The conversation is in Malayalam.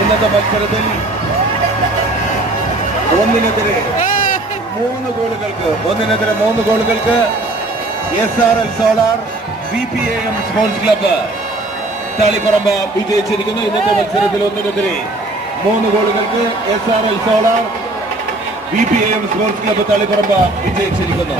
ഇന്നത്തെ മത്സരത്തിൽ ഒന്നിനെതിരെ മൂന്ന് ഗോളുകൾക്ക് SRL solar VPAM sports club Thaliparamba വിജയിച്ചിരിക്കുന്നു. ഇന്നത്തെ മത്സരത്തിൽ ഒന്നിനെതിരെ 3 ഗോളുകൾക്ക് SRL solar VPAM sports club Thaliparamba വിജയിച്ചിരിക്കുന്നു.